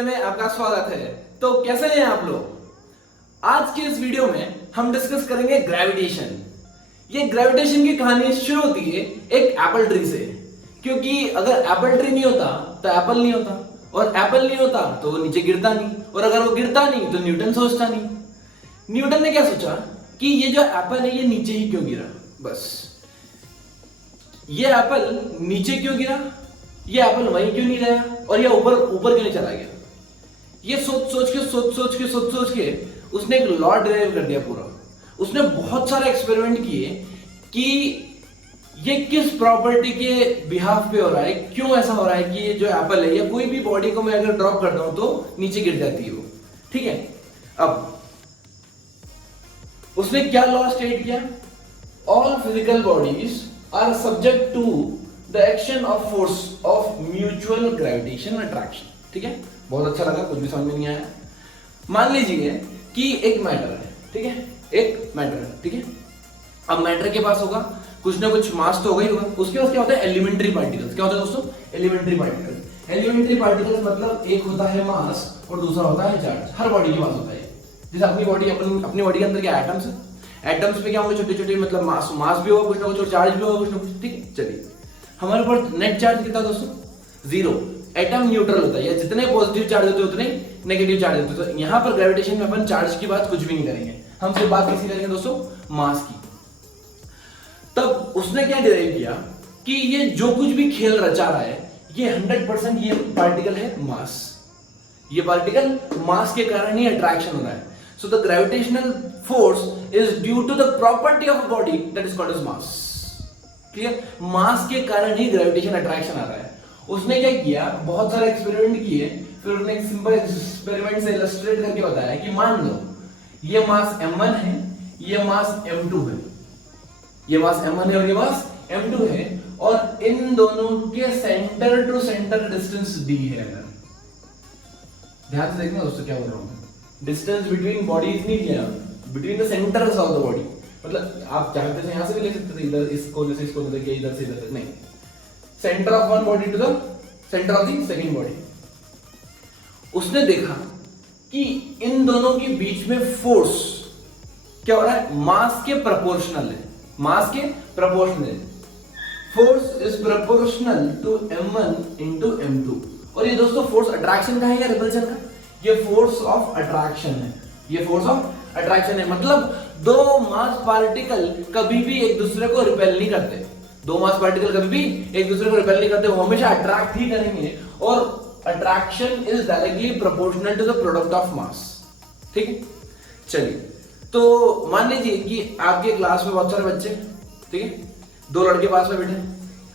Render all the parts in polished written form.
Video में आपका स्वागत है। तो कैसे हैं आप लोग? आज के इस वीडियो में हम डिस्कस करेंगे ग्रेविटेशन। ये ग्रेविटेशन की कहानी शुरू होती है एक एप्पल ट्री से, क्योंकि अगर एप्पल ट्री नहीं होता तो एप्पल नहीं होता, और एप्पल नहीं होता तो वो नीचे गिरता नहीं, और अगर वो गिरता नहीं तो न्यूटन सोचता नहीं। न्यूटन ने क्या सोचा कि ये जो एप्पल है ये नीचे ही क्यों गिरा। बस ये एप्पल नीचे क्यों गिरा, ये एप्पल वहीं क्यों नहीं गया, और ये ऊपर ऊपर क्यों नहीं चला गया। ये सोच सोच के उसने एक लॉ डिराइव कर दिया पूरा। उसने बहुत सारे एक्सपेरिमेंट किए कि ये किस प्रॉपर्टी के बिहाफ पे हो रहा है, क्यों ऐसा हो रहा है कि ये जो एप्पल है या कोई भी बॉडी को मैं अगर ड्रॉप करता हूं तो नीचे गिर जाती है वो। ठीक है, अब उसने क्या लॉ स्टेट किया, all physical bodies are subject to the action of force of mutual gravitation attraction. ठीक है, बहुत अच्छा लगा, कुछ भी समझ में नहीं आया। मान लीजिए कि एक मैटर है, ठीक है, एक मैटर है, ठीक है। अब मैटर के पास होगा कुछ ना कुछ मास तो होगा ही होगा। उसके पास क्या होता है, एलिमेंट्री पार्टिकल्स। क्या होता है दोस्तों, एलिमेंट्री पार्टिकल्स। एलिमेंट्री पार्टिकल्स मतलब एक होता है मास और दूसरा होता है चार्ज। हर बॉडी के पास होता है। जैसे अपनी बॉडी के अंदर क्या एटम्स है, एटम्स पे क्या होंगे, छोटे छोटे मतलब मास भी होगा कुछ ना कुछ और चार्ज भी होगा कुछ ना कुछ। ठीक है, चलिए हमारे पास नेट चार्ज कितना दोस्तों, 0। एटम न्यूट्रल होता है, या जितने पॉजिटिव चार्ज होते हैं उतने नेगेटिव चार्ज होते हैं। तो यहाँ पर ग्रेविटेशन में अपन चार्ज की बात कुछ भी नहीं करेंगे, हम सिर्फ बात किसी करेंगे दोस्तों, मास की। तब उसने क्या डिराइव किया कि ये जो कुछ भी खेल रचा रहा है ये 100% ये पार्टिकल है मास। ये पार्टिकल मास के कारण ही अट्रैक्शन हो रहा है। So the gravitational force is due to the property of body that is called as mass. Clear, mass के कारण ही ग्रेविटेशन अट्रैक्शन आ रहा है। उसने क्या किया, बहुत सारे एक्सपेरिमेंट किए, फिर उसने एक सिंपल एक्सपेरिमेंट से इलस्ट्रेट करके बताया कि मान लो ये मास m1 है, ये मास m2 है, ये मास m1 है और ये मास m2 है, और इन दोनों के center to center distance d है। ध्यान से देखना दोस्तों क्या बोल रहा हूं, डिस्टेंस बिटवीन बॉडीज नहीं लिया, between the centres of the body. मतलब आप चाहते थे यहां से भी ले सकते थे, इधर इसको से इसको लेके इधर से इधर, नहीं, center of one body to the center of the second body. उसने देखा कि इन दोनों के बीच में फोर्स क्या हो रहा है, मास के प्रोपोर्शनल है, मास के proportional. Force is proportional to m1 into m2। और ये दोस्तों फोर्स अट्रैक्शन का है या रिपल्शन का, ये फोर्स ऑफ अट्रैक्शन है, ये फोर्स ऑफ अट्रैक्शन है। मतलब दो मास पार्टिकल कभी भी एक दूसरे को रिपेल नहीं करते, दो मास पार्टिकल कभी भी एक दूसरे को रिपेल नहीं करते, वो हमेशा अट्रैक्ट ही करेंगे, और attraction is directly proportional to the product of mass. ठीक है, चलिए तो मान लीजिए कि आपके क्लास में बहुत सारे बच्चे, ठीक है, दो लड़के पास में बैठे।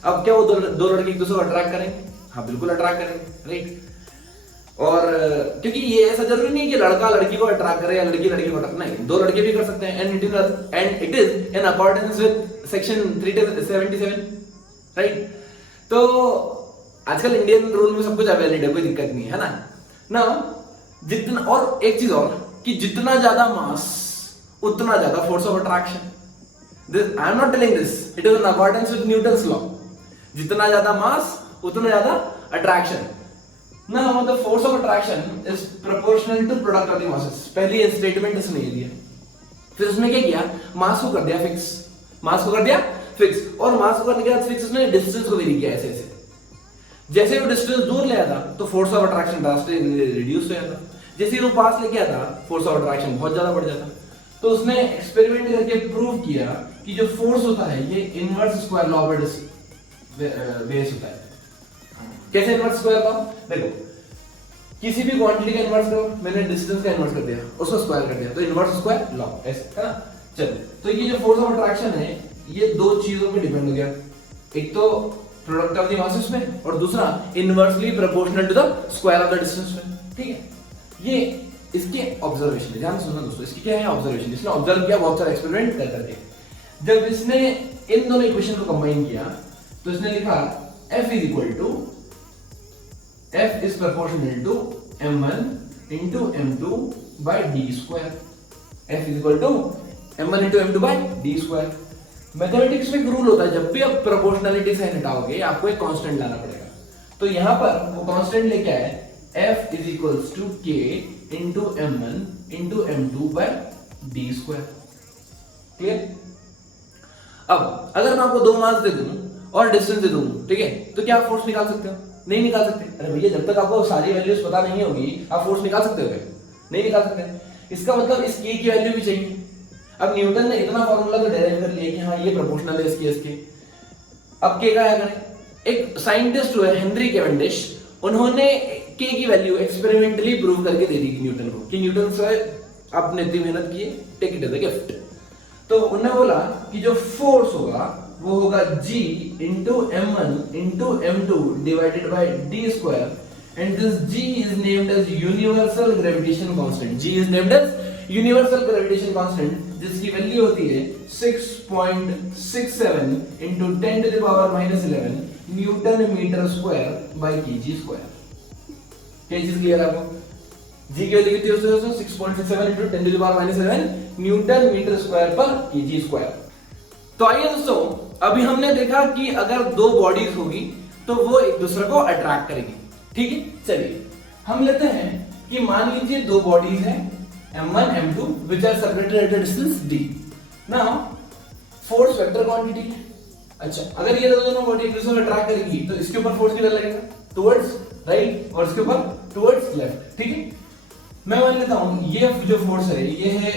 अब क्या वो दो लड़के एक दूसरे को अट्रैक्ट करेंगे? हाँ बिल्कुल अट्रैक्ट करेंगे, राइट। और क्योंकि ये ऐसा जरूरी नहीं कि लड़का लड़की को अट्रैक्ट करे या लड़की लड़की को अट्रैक्ट, नहीं, दो लड़के भी कर सकते हैं। And it is in accordance with section 377, right. तो आजकल इंडियन रूल में सब कुछ अवेलिड है, कोई दिक्कत नहीं है ना। जितना, और एक चीज और कि जितना ज्यादा मास उतना ज्यादा force of attraction. I am not telling this, it is in accordance with Newton's law. जितना ज्यादा मास उतना ज्यादा attraction. Now the force of attraction is proportional to product of the masses। पहली स्टेटमेंट इसने ये दिया। फिर उसने क्या किया, मास को कर दिया फिक्स, मास को कर दिया फिक्स, और मास को करने के बाद फिक्स उसने डिस्टेंस को वेरी किया ऐसे ऐसे। जैसे वो डिस्टेंस दूर ले आता तो force of attraction drastically reduce हो जाता, जैसे वो पास लेके आता फोर्स ऑफ अट्रैक्शन बहुत ज्यादा बढ़ जाता। तो उसने एक्सपेरिमेंट करके प्रूव किया कि जो फोर्स होता है ये इनवर्स स्क्वायर लॉ पर बेस होता है। कैसे इनवर्स स्क्वायर लॉ, देखो किसी भी क्वांटिटी का इनवर्स करो, मैंने डिस्टेंस का इनवर्स कर दिया, उसको स्क्वायर कर दिया, तो इनवर्स स्क्वायर लॉ ऐसे है ना। चलो, तो ये जो फोर्स ऑफ अट्रैक्शन है ये दो चीजों पे डिपेंड हो गया, एक तो प्रोडक्ट ऑफ द मासेस में, और दूसरा inversely proportional to the square of the distance में। ठीक है, ये इसके ऑब्जर्वेशन है, ध्यान सुनना दोस्तों, इसकी क्या है ऑब्जर्वेशन। इसने ऑब्जर्व किया बहुत सारे एक्सपेरिमेंट कर करके। जब इसने इन दोनों इक्वेशन को कंबाइन किया तो इसने लिखा F is equal to F is proportional to m1 into m2 by d square। F is equal to m1 into m2 by d square। Mathematics में एक रूल होता है, जब भी आप प्रोपोर्शनलिटी से हटाओगे आपको एक कांस्टेंट लाना पड़ेगा। तो यहां पर वो कांस्टेंट लेके आए F is equals to K into M1 into M2 by D square. Clear? अब अगर मैं आपको दो मास दे दूं और डिस्टेंस दे दूं, ठीक है, तो क्या आप फोर्स निकाल सकते हो? नहीं निकाल सकते। अरे भैया, जब तक आपको सारी वैल्यूज पता नहीं होगी आप फोर्स निकाल सकते हो क्या? नहीं निकाल सकते। इसका मतलब इस K की वैल्यू भी चाहिए। अब न्यूटन ने इतना फॉर्मूला तो डेराइव कर लिया कि हाँ ये प्रोपोर्शनल है इसके। अब K का क्या करें? एक साइंटिस्ट हुए हेनरी कैवेंडिश, उन्होंने K की वैल्यू एक्सपेरिमेंटली प्रूव करके दे दी न्यूटन को कि न्यूटन से आपने इतनी मेहनत की है, take it as a gift. तो उन्होंने बोला कि जो फोर्स होगा वो होगा G into M1 into M2 divided by D square and this G is named as universal gravitation constant. G is named as universal gravitation constant, जिसकी value होती है 6.67 into 10 to the power -11 newton metre square by KG square. क्या चीज clear है आपको? G की value कितनी होती है दोस्तों? 6.67 into 10 to the power -11 newton metre square पर केजी स्क्वायर। तो आइए दोस्तों, अभी हमने देखा कि अगर दो बॉडीज होगी तो वो एक दूसरे को अट्रैक्ट करेगी। ठीक है, चलिए हम लेते हैं कि मान लीजिए दो बॉडीज हैं M1 M2 which are separated at a distance d. Now force vector quantity है। अच्छा, अगर ये दोनों बॉडी एक दूसरे को अट्रैक्ट करेगी तो इसके ऊपर फोर्स किधर लगेगा? टुवर्ड्स राइट, और इसके ऊपर टुवर्ड्स लेफ्ट। ठीक है, मैं मान लेता हूं ये जो फोर्स है ये है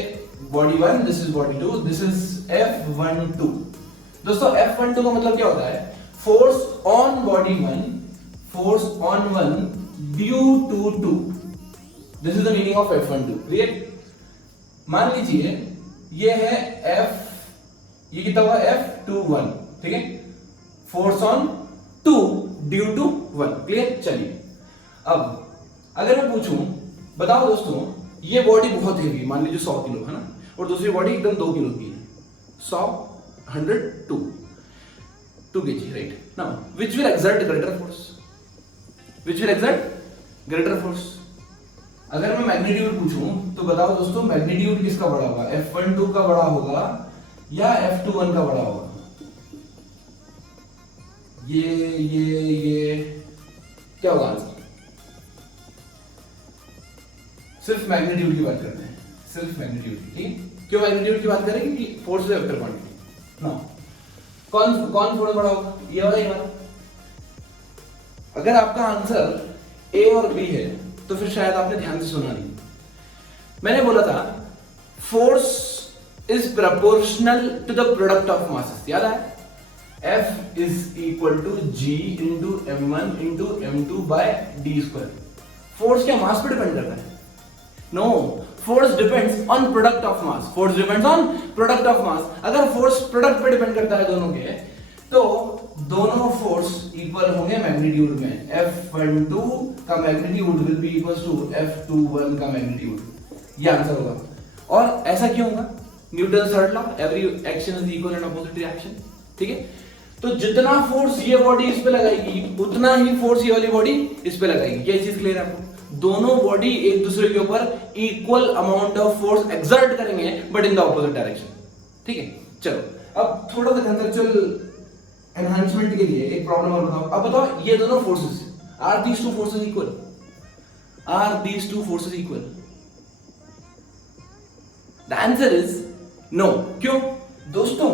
body 1, this is body 2, this is F12। दोस्तों F12 का मतलब क्या होता है? Force on body 1, force on 1 due to 2। This is the meaning of F12। Clear? मान लीजिए ये है ये कितना हुआ? F21। ठीक है, force on 2 due to 1। Clear? चलिए अब अगर मैं पूछूं, बताओ दोस्तों, ये बॉडी बहुत हेवी, मान लीजिए 100 किलो है ना, और दूसरी बॉडी एकदम 2 किलो की है। 100 100 2 kg, right? Now which will exert greater force? Which will exert greater force? अगर मैं मैग्नीट्यूड पूछूं तो बताओ दोस्तों, मैग्नीट्यूड किसका बड़ा होगा? F12 का बड़ा होगा या F21 का बड़ा होगा? ये क्या होगा आंसर? सिर्फ मैग्नीट्यूड की बात करते हैं, सिर्फ मैग्नीट्यूड की। ठीक, क्यों मैग्नीट्यूड की बात करें? कि फोर्स है वेक्टर क्वांटिटी ना। कौन फोर्स बड़ा होगा? ये वाला, ये वाला। अगर आपका आंसर ए और बी है तो फिर शायद आपने ध्यान से सुना नहीं। मैंने बोला था force is proportional to the product of masses. याद है? F is equal to G into M1 into M2 by D square. Force क्या मास पे डिपेंड करता है? No, force depends on product of mass. Force depends on product of mass. अगर force product पे depend करता है दोनों के, तो दोनों फोर्स इक्वल होंगे मैग्नीट्यूड में। F12 का magnitude will be equal to F21 का मैग्नीट्यूड। ये आंसर होगा। और ऐसा क्यों होगा? Newton third law, every action is equal and opposite reaction. ठीक है, तो जितना फोर्स ये बॉडी इस पे लगाएगी उतना ही फोर्स ये वाली बॉडी इस पे लगाएगी। क्या चीज क्लियर है आपको? दोनों बॉडी एक दूसरे के ऊपर equal amount of force exert करेंगे but in the opposite direction. ठीक है, चलो अब थोड़ा सा कंसेप्चुअल एनहांसमेंट के लिए एक प्रॉब्लम और बताओ। अब बताओ, ये दोनों forces, are these two forces equal? Are these two forces equal? The answer is no. क्यों? दोस्तों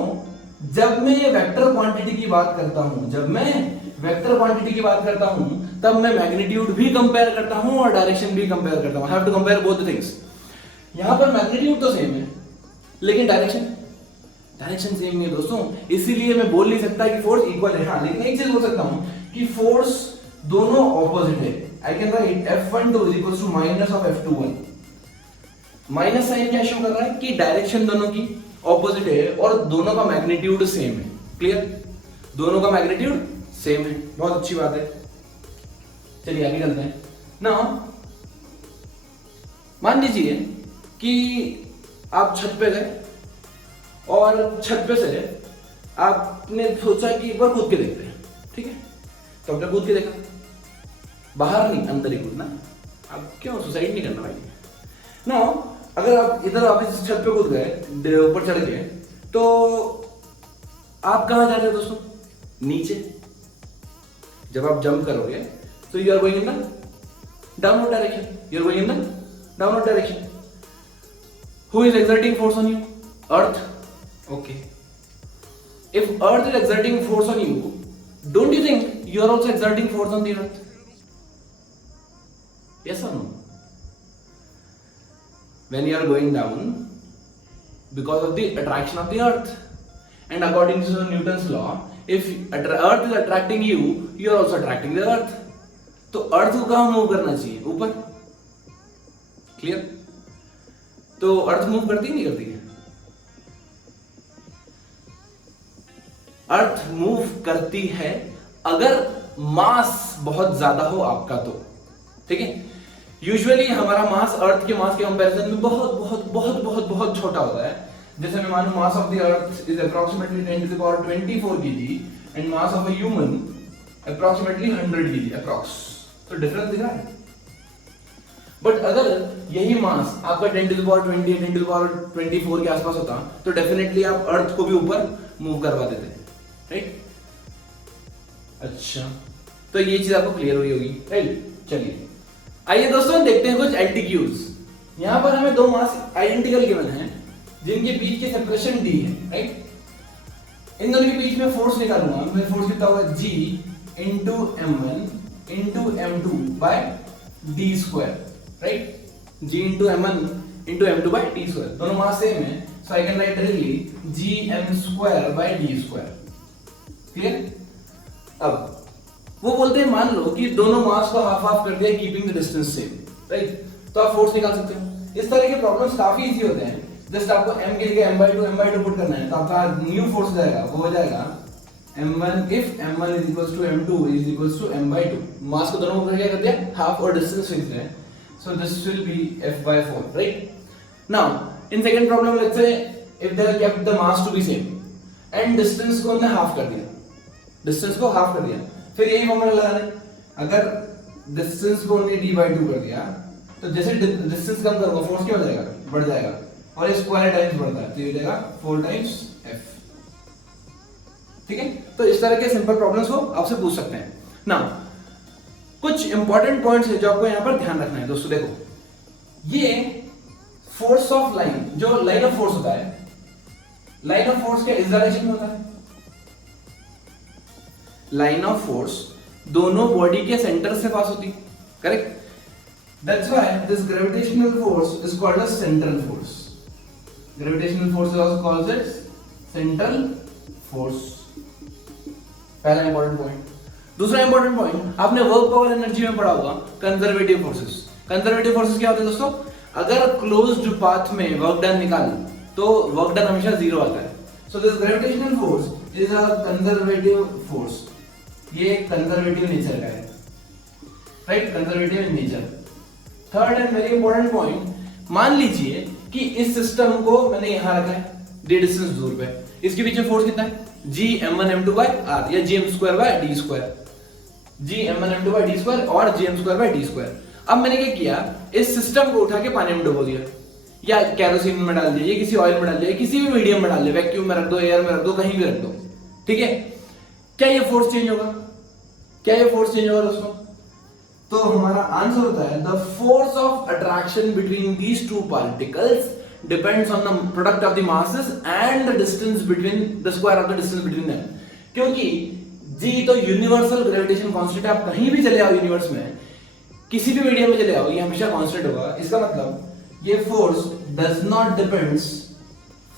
जब मैं ये वेक्टर क्वांटिटी की बात करता हूं, जब मैं वेक्टर क्वांटिटी की बात करता हूं, तब मैं मैग्नीट्यूड भी कंपेयर करता हूं और डायरेक्शन भी कंपेयर करता हूं। Have to compare both the things. यहां पर मैग्नीट्यूड तो सेम है लेकिन डायरेक्शन सेम नहीं है दोस्तों, इसीलिए मैं बोल नहीं सकता कि फोर्स इक्वल है। हाँ, लेकिन एक चीज बोल सकता हूं कि फोर्स दोनों ऑपोजिट है। I can write F12 is equal to minus of F21। Minus sign क्या शो कर रहा है? कि डायरेक्शन दोनों की ऑपोजिट है और दोनों का मैग्नीट्यूड सेम है। क्लियर? दोनों का मैग्नीट्यूड सेम है, बहुत अच्छी बात है। चलिए आगे चलते हैं ना। मान लीजिए कि आप छत पे गए और छत पे से आपने सोचा कि एक बार कूद के देखते हैं। ठीक है, तो आपने कूद के देखा, बाहर नहीं अंदर ही कूदना। अब क्यों सुसाइड नहीं करना भाई ना। अगर आप इधर वापस छत पे कूद गए, ऊपर चढ़ गए, तो आप कहां जा रहे हो दोस्तों? नीचे। जब आप जंप करोगे तो you are going in the Downward direction. You're going in the downward direction. Who is exerting force on you? Earth. Okay. If Earth is exerting force on you, don't you think you are also exerting force on the Earth? Yes or no? When you are going down, because of the attraction of the Earth, and according to Newton's law, if Earth is attracting you, you are also attracting the Earth. तो अर्थ को कहाँ move करना चाहिए? ऊपर. Clear? तो अर्थ move करती नहीं करती है? अर्थ मूव करती है अगर मास बहुत ज्यादा हो आपका तो. ठीक है? यूजुअली हमारा मास अर्थ के मास के कंपैरिजन में बहुत बहुत बहुत बहुत बहुत छोटा होता है. जैसे मैं मानूं mass of the earth is approximately 10 to the power 24 kg and mass of a human approximately 100 kg approx. तो डिफरेंस दिख रहा है. बट अगर यही मास आपका 10 to the power 20 10 to the power 24 के आसपास होता तो डेफिनेटली आप अर्थ को भी ऊपर मूव करवा देते. राइट? अच्छा, तो ये चीज आपको क्लियर हुई होगी. राइट? चलिए आइए दोस्तों देखते हैं कुछ एलटीक्यूज. यहां पर हमें दो मास आइडेंटिकल गिवन हैं जिनके बीच की सेपरेशन d है. राइट? इन दोनों के बीच में फोर्स निकालूंगा. मैं फोर्स कितना होगा? g into m1 into m2 by d square. Right? g into m1 into m2 by d square. दोनों मास सेम है, so I can write directly g m square by d square. Clear? अब वो बोलते हैं मान लो कि दोनों मास को हाफ हाफ कर दिया keeping the distance same. Right? तो आप फोर्स निकाल सकते हो. इस तरह के प्रॉब्लम्स काफी इजी होते हैं. जस्ट आपको m के जगह m/2 पुट करना है तो आपका न्यू फोर्स जाएगा, वो हो जाएगा m1 if m1 is equals to m2 is equals to m/2. मास को दोनों को क्या कर दिया? हाफ और डिस्टेंस फिक्स है. So this will be f/4. Right? Now in second problem let's say if they have kept the mass to be same and distance को हमने हाफ कर दिया. डिस्टेंस को हाफ कर दिया, फिर यही फॉर्मूला लगाना है. अगर डिस्टेंस को हमने d/2 कर दिया तो जैसे डिस्टेंस कम करूंगा फोर्स क्या हो जाएगा? बढ़ जाएगा. और ये स्क्वायर टाइम्स बढ़ता है तो ये हो जाएगा 4 टाइम्स f. ठीक है? तो इस तरह के सिंपल प्रॉब्लम्स को आपसे पूछ सकते हैं. नाउ कुछ इंपॉर्टेंट पॉइंट्स है जो आपको यहां पर ध्यान रखना है. दोस्तों देखो, ये फोर्स ऑफ लाइन, जो लाइन ऑफ फोर्स होता है, लाइन ऑफ फोर्स क्या इस डायरेक्शन में होता है? लाइन ऑफ फोर्स दोनों बॉडी के सेंटर से पास होती है. Correct? That's why this gravitational force is called a central force. Gravitational force is also called as central force. पहला इंपॉर्टेंट पॉइंट. दूसरा इंपॉर्टेंट पॉइंट आपने वर्क पावर एनर्जी में पढ़ा होगा कंजर्वेटिव फोर्सेस. कंजर्वेटिव फोर्सेस क्या होते हैं दोस्तों? अगर क्लोज्ड पाथ में वर्क डन निकालें तो वर्क डन हमेशा जीरो आता है. So this gravitational force is a conservative force. ये कंजर्वेटिव नेचर का है. Right? Conservative in nature. Third and very important point, मान लीजिए कि इस सिस्टम को मैंने यहां रखा है d डिस्टेंस दूर पे. इसके बीच में फोर्स कितना है? g m1 m2 by r या g m square by d square. g m1 m2 by d square और g m square by d square. अब मैंने क्या किया? इस सिस्टम को उठा के पानी में डुबो दिया या केरोसिन में डाल दिया, किसी ऑयल में डाल दिया, किसी भी मीडियम में डाल दिया, वैक्यूम में रख दो, एयर में रख दो, कहीं भी रख दो. ठीक है? क्या ये फोर्स चेंज होगा? क्या ये फोर्स चेंज होगा दोस्तों? तो हमारा आंसर होता है the force of attraction between these two particles depends on the product of the masses and the distance between the square of the distance between them. क्योंकि g तो यूनिवर्सल ग्रेविटेशन कांस्टेंट है. आप कहीं भी चले आओ यूनिवर्स में, किसी भी मीडियम में चले आओ, ये हमेशा कांस्टेंट होगा. इसका मतलब ये force does not depends,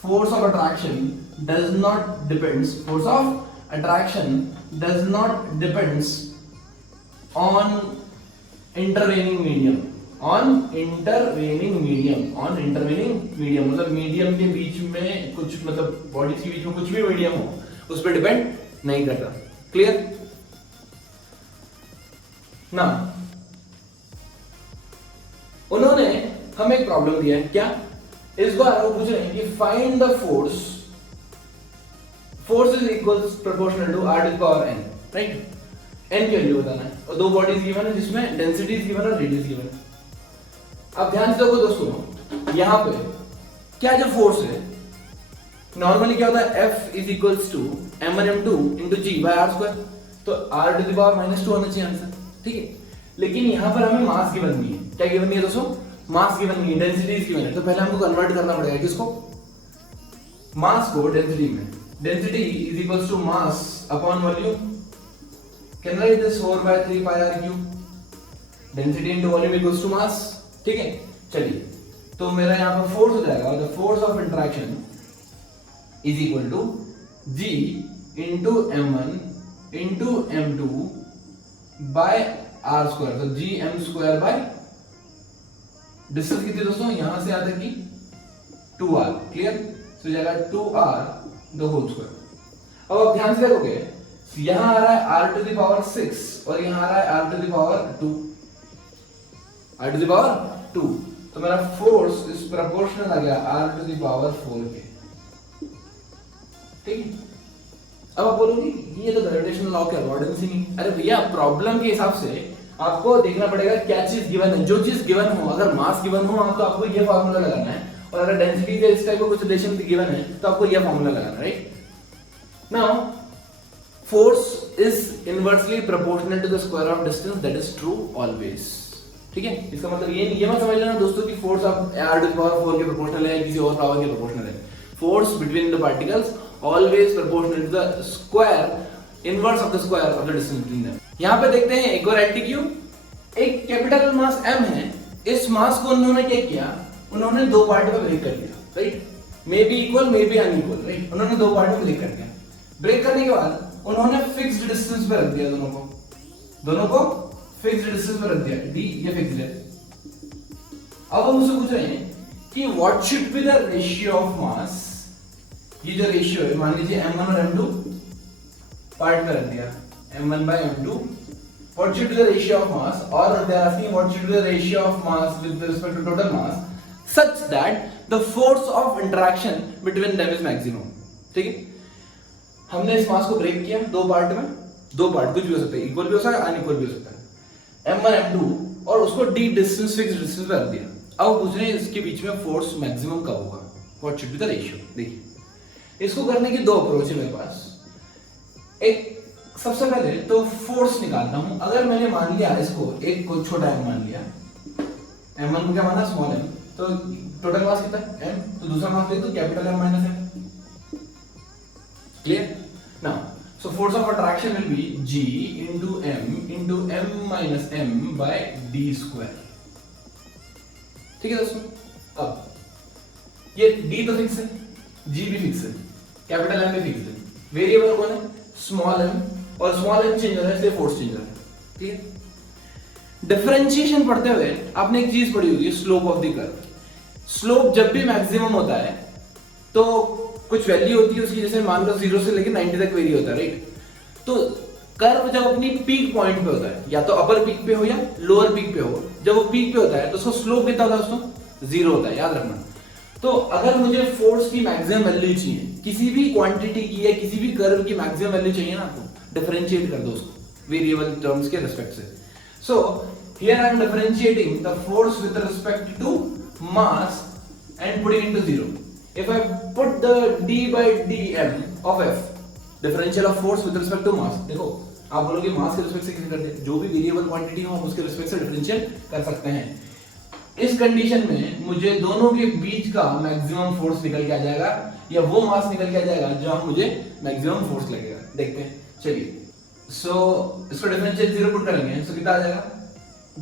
force of attraction does not depends, force of attraction does not depends on intervening medium. On intervening medium मतलब मीडियम के बीच में कुछ, मतलब बॉडीज के बीच में कुछ भी मीडियम हो, उस पर डिपेंड नहीं करता. क्लियर? ना उन्होंने हमें एक प्रॉब्लम दिया है. क्या? इस बार वो पूछ रहे हैं कि find the force is equals proportional to r to the power n. Right? n की वैल्यू बताना है और दो बॉडीज गिवन है जिसमें डेंसिटीज गिवन और रेडियस गिवन है. अब ध्यान से देखो दोस्तों, यहां पे क्या जो फोर्स है नॉर्मली क्या होता है? F is equals to m1 m2 into g by r square. तो r टू द पावर -2 होना चाहिए आंसर. ठीक है? लेकिन यहाँ पर हमें मास गिवन नहीं है। क्या गिवन नहीं है दोस्तों? मास गिवन नहीं है, डेंसिटीज गिवन है। तो पहले हमको कन्वर्ट करना पड़ेगा किसको? मास को डेंसिटी में। Density is equals to mass upon volume. Can write this 4/3 pi R cube. Density into volume equals to mass. ठीक है, चलिए तो मेरा यहाँ पर फोर्स हो जाएगा, the force of interaction is equal to G into m1 into m2 by r square. तो G M square by distance कितनी दोस्तों? यहां से आता की 2r। क्लियर? तो जाएगा 2r द होल स्क्वायर। अब आप ध्यान से देखोगे, यहां आ रहा है r टू द पावर 6 और यहां आ रहा है r to the power 2। r to the power 2, तो मेरा फोर्स इज प्रोपोर्शनल आ गया r टू द पावर 4 के। ठीक है, अब आप बोलोगे ये तो ग्रेविटेशनल लॉ के अकॉर्डिंग ही नहीं। अरे भैया, प्रॉब्लम के हिसाब से आपको देखना पड़ेगा क्या चीज गिवन है। जो चीज गिवन हो, अगर मास गिवन हो तो आपको ये फार्मूला लगाना है, और अगर डेंसिटी के इस टाइप का कुछ रिलेशन गिवन है तो आपको ये फार्मूला लगाना है। Right now, force is inversely proportional to the square of distance, that is true always. ठीक है, इसका मतलब ये मत समझ लेना दोस्तों कि force of r to the power 4 के प्रोपोर्शनल है, किसी और पावर के प्रोपोर्शनल है। Force between the particles always proportional to the square inverse of the square of the distance between them। यहाँ पे देखते हैं एक और एंटीक्यूब। एक कैपिटल मास m है, इस मास को उन्होंने क्या किया? उन्होंने दो पार्ट में ब्रेक कर दिया। Right, may be equal may be unequal. Right, उन्होंने दो पार्ट में ब्रेक कर दिया। ब्रेक करने के बाद उन्होंने फिक्स्ड डिस्टेंस पे रख दिया दोनों को फिक्स्ड डिस्टेंस पे रख दिया। d ये फिक्स्ड है। अब हम मुझसे पूछ रहे हैं कि what should be the ratio of mass. ये जो रेशियो है, मान लीजिए m1 और m2 पार्ट में रख दिया, m1 by m2, what should be the ratio of mass, or they are asking what should be the ratio of mass with respect to total mass such that the force of interaction between them is maximum। ठीक है, हमने इस मास को break किया दो part में, दो part कुछ भी हो सकता है, इक्वल भी हो सकता है, अनइक्वल भी हो सकता है, m1 m2, और उसको d डिस्टेंस फिक्स्ड डिस्टेंस पे रख दिया। अब पूछ रहे हैं इसके बीच में फोर्स मैक्सिमम कब होगा, what should be the ratio। देखिए, इसको करने की दो अप्रोच है मेरे पास। एक, सबसे पहले तो फोर्स निकालता हूं। अगर मैंने मान लिया इसको, एक को छोटा m मान लिया, m1 को क्या माना? स्मॉल m, तो टोटल मास कितना है? m, तो दूसरा मास देख तो capital M minus m। Clear? Now, so force of attraction will be G into m minus m by d square. ठीक है दोस्तों, अब ये d तो फिक्स है, G भी फिक्स है, कैपिटल M भी फिक्स है, वेरिएबल कौन है? स्मॉल m, और स्मॉल m चेंज हो रहा है इसलिए फोर्स चेंज हो रहा है। ठीक है, डिफरेंशिएशन पढ़ते हुए आपने एक चीज पढ़ी होगी, slope of the curve. Slope जब भी मैक्सिमम होता है तो कुछ वैल्यू होती है उसकी, जैसे मान लो 0 से लेकर 90 तक वेरी होता है। राइट, तो कर्व जब अपनी पीक पॉइंट पे होता है, या तो अपर पीक पे हो या लोअर पीक पे हो, जब वो पीक पे होता है तो उसका स्लोप कितना होता है दोस्तों? 0 होता है, याद रखना। तो अगर मुझे फोर्स की मैक्सिमम वैल्यू चाहिए, किसी भी क्वांटिटी की या किसी भी कर्व की मैक्सिमम वैल्यू चाहिए ना आपको, डिफरेंशिएट कर दो उसको वेरिएबल टर्म्स के रिस्पेक्ट से। So here I am differentiating the force with respect to mass and putting into 0। If I put the d by dm of f, differential of force with respect to mass, देखो आप बोलोगे मास के respect से कैसे करते हैं? जो भी वेरिएबल क्वांटिटी हो हम उसके रिस्पेक्ट से डिफरेंशिएट कर सकते हैं। इस कंडीशन में मुझे दोनों के बीच का मैक्सिमम फोर्स निकल के आ जाएगा, या वो मास निकल के आ जाएगा जहां मुझे मैक्सिमम फोर्स लगेगा। देखते हैं, चलिए। सो इसको डिफरेंशिएट 0 पुट करेंगे, सो कितना आ जाएगा?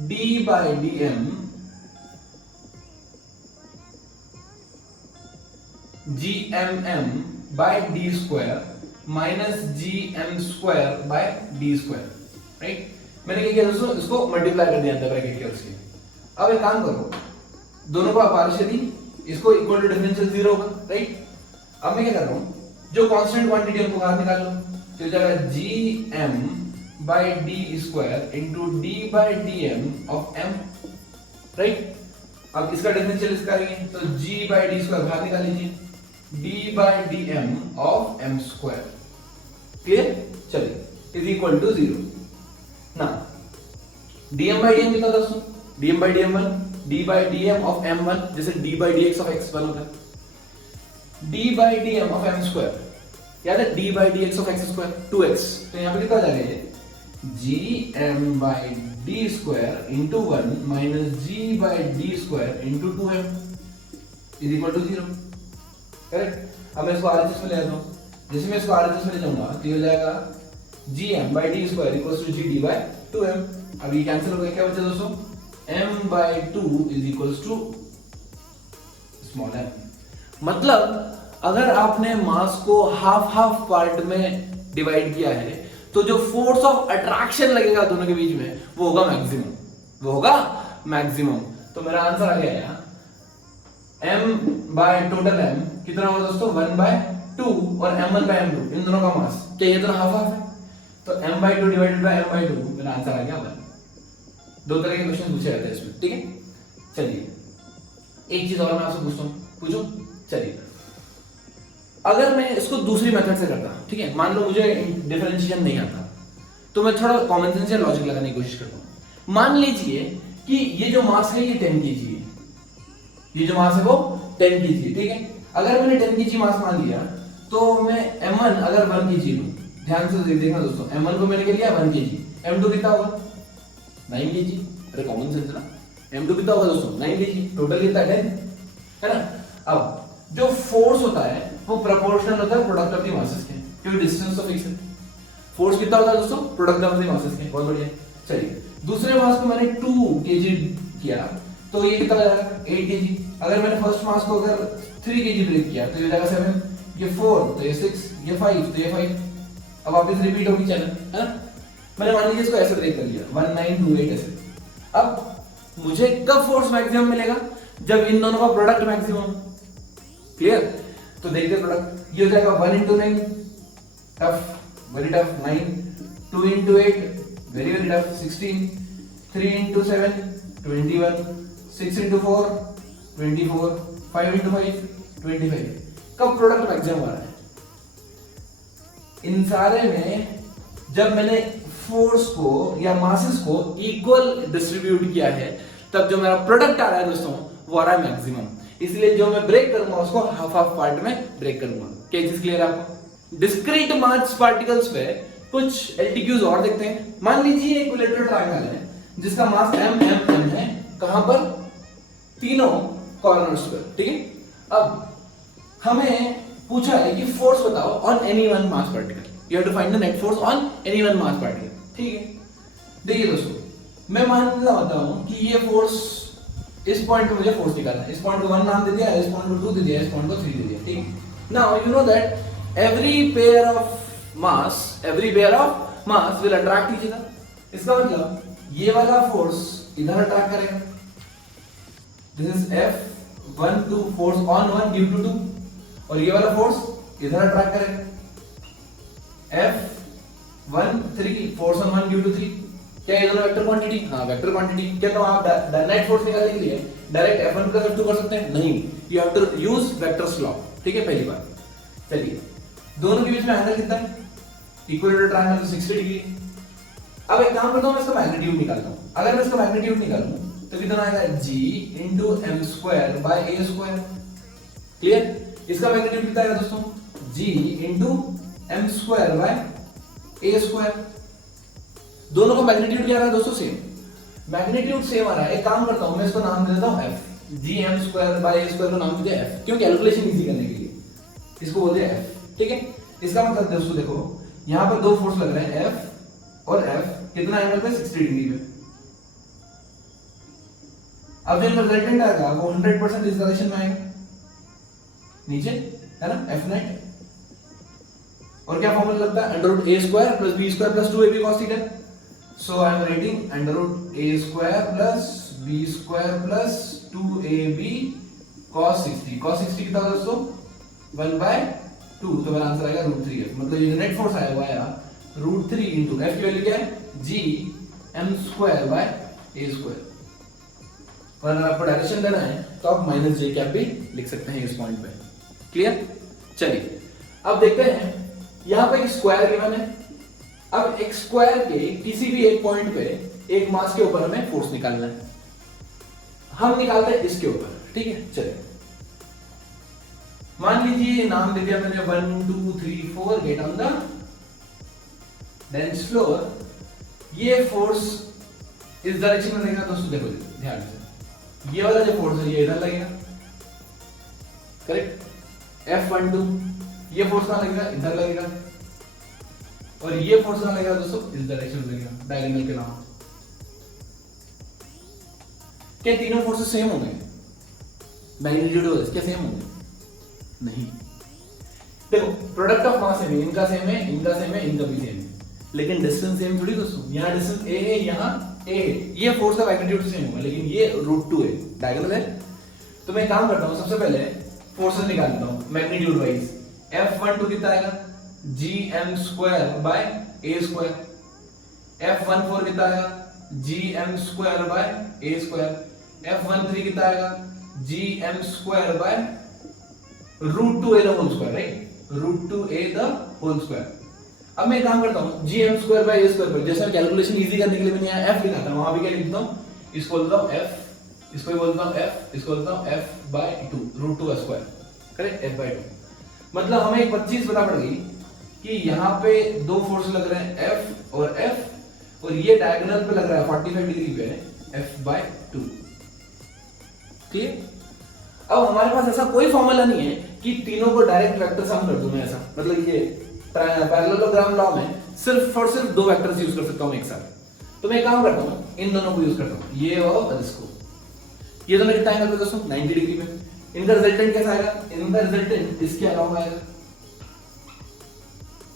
d by dm gmm by d square minus gm square by d square. Right, मैंने क्या किया दोस्तों? इसको मल्टीप्लाई कर दिया अंदर ब्रैकेट के उसके। अब एक काम करो, दोनों का पार्शियली, इसको इक्वल टू डिफरेंशियल 0 होगा। राइट, अब मैं क्या कर रहा हूं, जो कांस्टेंट क्वांटिटी हमको बाहर निकाल लो, तो जाएगा gm by d square into d by dm of m। Right, अब इसका डिफरेंशियल इसका करेंगे तो g by d स्क्वायर बाहर निकाल लीजिए, d by dm of m square. Clear? चलिए, इज इक्वल टू 0। ना dm by dm कितना दोस्तों? dm by dm1, d by dm of m1, जैसे d by dx of x1 होता है, d by dm of m square, याद है d by dx of x square 2x, तो यहाँ पे कितना आ जाएगा ये? gm by D square into 1 minus G by D square into 2m is equal to 0। Correct. अब मैं इसको आरएचएस में ले आता हूँ। जैसे मैं इसको आरएचएस में ले जाऊंगा तो ये हो जाएगा gm by D square equals to G D by 2m। अब ये कैंसिल हो गया, क्या बचा दोस्तों, m by 2 is equals to small m। मतलब अगर आपने मास को हाफ हाफ पार्ट में डिवाइड किया है तो जो फोर्स ऑफ अट्रैक्शन लगेगा दोनों के बीच में वो होगा मैक्सिमम, वो होगा मैक्सिमम। तो मेरा आंसर आ गया यहाँ m बाय टोटल m कितना होगा दोस्तों, 1 बाय 2 और m1 बाय m2 इन दोनों का मास क्या ये दोनों हाफ हाफ है, तो m by 2 divided by m by 2 मेरा आंसर आ गया 1। दो तरह के क्वेश्चन पूछे जाते हैं इसमें, ठीक है। चलिए एक चीज और मैं आपसे पूछता हूँ, पूछूं? चलिए अगर मैं इसको दूसरी मेथड से करता, ठीक है, मान लो मुझे डिफरेंशिएशन नहीं आता तो मैं थोड़ा कॉमन सेंस या लॉजिक लगाने की कोशिश करता हूँ। मान लीजिए कि ये जो मास है ये 10 kg है, ये जो मास है वो 10 kg है, ठीक है। अगर मैंने 10 kg मास मान लिया तो मैं m1 अगर 1 kg लूं, ध्यान से देखना दोस्तों, m1 को मैंने क्या लिया 1 kg, m2 कितना होगा 9 kg। अरे कॉमन सेंस ना, m2 कितना होगा दोस्तों 9 kg, टोटल कितना 10 है ना। अब जो फोर्स होता है वो प्रोपोर्शनल होता है प्रोडक्ट ऑफ द मासेस के, क्योंकि डिस्टेंस तो फिक्स है। फोर्स कितना होता है दोस्तों, प्रोडक्ट ऑफ द मासेस के। बहुत बढ़िया। चलिए दूसरे मास को मैंने 2 kg किया तो ये कितना जाएगा 8 kg। अगर मैंने फर्स्ट मास को अगर 3 kg ब्रेक किया तो ये जाएगा 7, ये 4 तो ये 6, ये 5 तो ये 5। अब वापस रिपीट होगी चैनल, है ना। मैंने मान लीजिए इसको ऐसे ब्रेक कर लिया 1 9 2 8 ऐसे। अब मुझे कब फोर्स मैक्सिमम मिलेगा, जब इन दोनों का प्रोडक्ट मैक्सिमम। क्लियर। तो देखते प्रोडक्ट, ये हो जाएगा 1 into 9 tough, very tough, 9, 2 into 8 very very tough, 16, 3 into 7 21, 6 into 4 24, 5 into 5 25। कब प्रोडक्ट मैक्सिमम आ रहा है, इन सारे में जब मैंने फोर्स को या मासेस को इक्वल डिस्ट्रीब्यूट किया है तब जो मेरा प्रोडक्ट आ रहा है दोस्तों वो आ रहा है मैक्सिमम। इसलिए जो मैं ब्रेक करूंगा उसको हाफ हाफ पार्ट में ब्रेक करूंगा। क्या चीज क्लियर है आपको। डिस्क्रीट मास पार्टिकल्स पे कुछ एलटीक्यूज और देखते हैं। मान लीजिए एक इक्विलेटरल ट्रायंगल है जिसका मास m m m है, कहां पर, तीनों कॉर्नर्स पर, ठीक है। अब हमें पूछा है कि फोर्स बताओ on any one mass particle, you have to find the net force on any one mass particle, ठीक है। देखिए दोस्तों मैं मानता हूं कि ये फोर्स, इस पॉइंट पे मुझे फोर्स निकालना है, इस पॉइंट को 1 नाम दे दिया, इस पॉइंट को 2 दे दिया, इस पॉइंट को 3 दे दिया, ठीक। Now you know that every pair of mass will attract each other. इसका मतलब ये वाला फोर्स इधर अट्रैक्ट करेगा, this is F1 2 force on 1 due to 2, और ये वाला फोर्स इधर अट्रैक्ट करेगा F1 3 force on 1 due to 3। क्या ये दोनों वेक्टर क्वांटिटी, हाँ वेक्टर क्वांटिटी। क्या तो आप नेट फोर्स निकालने के लिए डायरेक्ट F1 प्लस F2 कर सकते हैं, नहीं, you have to use vectors law, ठीक है, पहली बात। चलिए दोनों के बीच में एंगल कितना है, इक्विलेटरल ट्रायंगल 60 डिग्री। अब एक काम करता हूं, मैं इसका मैग्नीट्यूड निकालता हूं। अगर मैं इसका मैग्नीट्यूड निकालूं तो कितना आएगा, g into m² by a²। Clear. इसका मैग्नीट्यूड कितना आएगा दोस्तों, g into m² by a²। दोनों का मैग्नीट्यूड क्या आ रहा है दोस्तों, सेम, मैग्नीट्यूड सेम आ रहा है। एक काम करता हूं, मैं इसको नाम दे देता हूं f, gm² by a² को नाम दे दिया f, क्यों, कैलकुलेशन इजी करने के लिए इसको बोलते हैं f, ठीक है। इसका मतलब दोस्तों देखो यहां पर दो फोर्स लग रहे हैं f और f, कितना एंगल पे, 60 डिग्री पे। अब जो रिजल्टेंट आएगा वो 100% इस डायरेक्शन में आएगा, नीचे है ना, f नेट। और क्या फॉर्मूला लगता है, √a² + b² + 2ab cos theta. So I am writing √a² + b² + 2ab cos 60। cos 60 कितना दोस्तों, 1/2, तो मेरा आंसर आएगा √3f। मतलब ये नेट फोर्स आया हुआ है √3 into f की वैल्यू क्या है, gm² by a²। और अगर आपको डायरेक्शन देना है तो आप -j भी लिख सकते हैं इस पॉइंट पे। क्लियर। चलिए अब देखते हैं, यहां पे एक स्क्वायर गिवन है। अब एक स्क्वायर के किसी भी एक पॉइंट पे एक मास के ऊपर हमें फोर्स निकालना है, हम निकालते हैं इसके ऊपर, ठीक है। चलिए मान लीजिए नाम दे दिया मैंने 1 2 3 4 get on the dense floor. ये फोर्स इस डायरेक्शन में लगेगा दोस्तों, देखो ध्यान से, ये वाला जो फोर्स है ये इधर लगेगा, करेक्ट, F12, ये फोर्स कहां लगेगा, इधर लगेगा, और ये फोर्स कहां लगेगा दोस्तों, इस डायरेक्शन में लगेगा, डायगोनल के अलावा। क्या तीनों फोर्सेस सेम होंगे, मैग्नीट्यूड वाइज क्या सेम होंगे? नहीं। देखो प्रोडक्ट ऑफ मास है, इनका सेम है, इनका सेम है, इनका भी सेम है, लेकिन डिस्टेंस सेम थोड़ी दोस्तों। यहाँ डिस्टेंस a है, यहाँ a है, ये फोर्स का मैग्नीट्यूड सेम होगा, लेकिन ये √2 है, डायगोनल है। तो मैं काम करता हूँ, सबसे पहले फोर्सेस निकालता हूँ मैग्नीट्यूड वाइज। F12 कितना आएगा, gm² बाय a²। F14 कितना आएगा, gm² बाय a²। F13 कितना आएगा, gm² by √2a the whole square, right, √2a the whole square. अब मैं काम करता हूँ gm² बाय a² पर, जैसे कैलकुलेशन इजी करने के लिए मैंने यहाँ f लिखा था, वहां भी क्या लिखता हूँ, इसको बोलता हूँ f, इसको बोलता हूँ f, इसको बोलता हूँ f/2 √2a², करेक्ट, f/2। मतलब हमें एक 25 पता पड़ गई कि यहाँ पे दो फोर्स लग रहे हैं f और f, और ये डायगोनल पे लग रहा है 45 डिग्री पे है, f/2। क्लियर? अब हमारे पास ऐसा कोई फॉर्मूला नहीं है कि तीनों को डायरेक्ट वेक्टर सम कर दूं मैं, ऐसा मतलब ये पैरेललोग्राम लॉ में सिर्फ और सिर्फ दो वेक्टर्स यूज कर सकता हूं एक साथ। तो मैं काम करता हूं, इन दोनों को यूज करता हूं, ये और इसको। ये दोनों कितना एंगल पे दोस्तों, 90 डिग्री में। इनका रिजल्टेंट कैसा आएगा, इनका रिजल्टेंट इसके अलावा आएगा,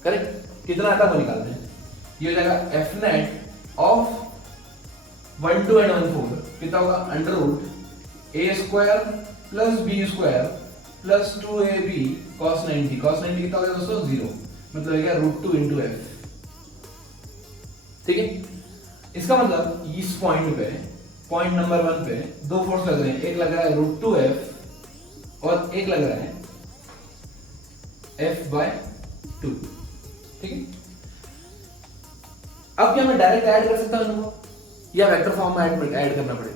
करेक्ट। कितना आता है वो निकालते हैं, ये हो जाएगा f net ऑफ 1 2 and 1 4 कितना होगा, √a² plus b² plus 2ab cos 90। cos 90 कितना होगा दोस्तों, 0, मतलब है क्या, √2 into f। ठीक है, इसका मतलब इस पॉइंट पे, पॉइंट नंबर 1 पे दो फोर्स लग रहे हैं, एक लग रहा है √2f और एक लग रहा है f/2। ठीक है, अब क्या मैं डायरेक्ट ऐड कर सकता हूं इनको, या वेक्टर फॉर्म में ऐड करना पड़ेगा?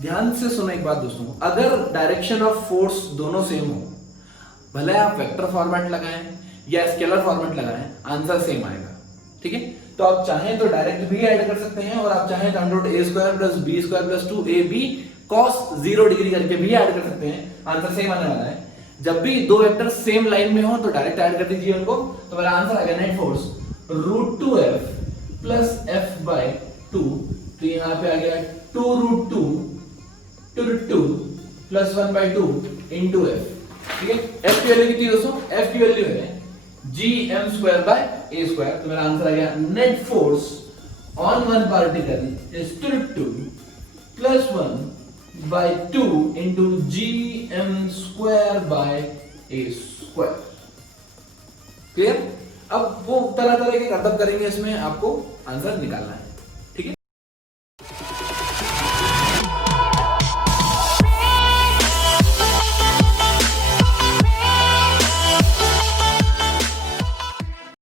ध्यान से सुनो एक बात दोस्तों, अगर डायरेक्शन ऑफ फोर्स दोनों सेम हो, भले आप वेक्टर फॉर्मेट लगाएं या स्केलर फॉर्मेट लगाएं, आंसर सेम आएगा। ठीक है, तो आप चाहें तो डायरेक्ट भी ऐड कर सकते हैं, और आप चाहें तो √a² plus b² plus 2ab cos 0 degree करके भी ऐड कर सकते हैं, आंसर सेम आने वाला है। जब भी दो वेक्टर सेम लाइन में हो तो डायरेक्ट ऐड कर दीजिए उनको, तो मेरा आंसर आएगा net force √2f plus f/2। तो यहां पे आ गया 2√2 प्लस 1/2 इंटू f। ठीक है, f की वैल्यू कितनी दोस्तों, f की वैल्यू है gm² बाय a²। तो मेरा आंसर आ गया net force on one particle is 2 plus 1/2 into gm² by a²। क्लियर? अब वो तरह तरह के करतब करेंगे, इसमें आपको आंसर निकालना है।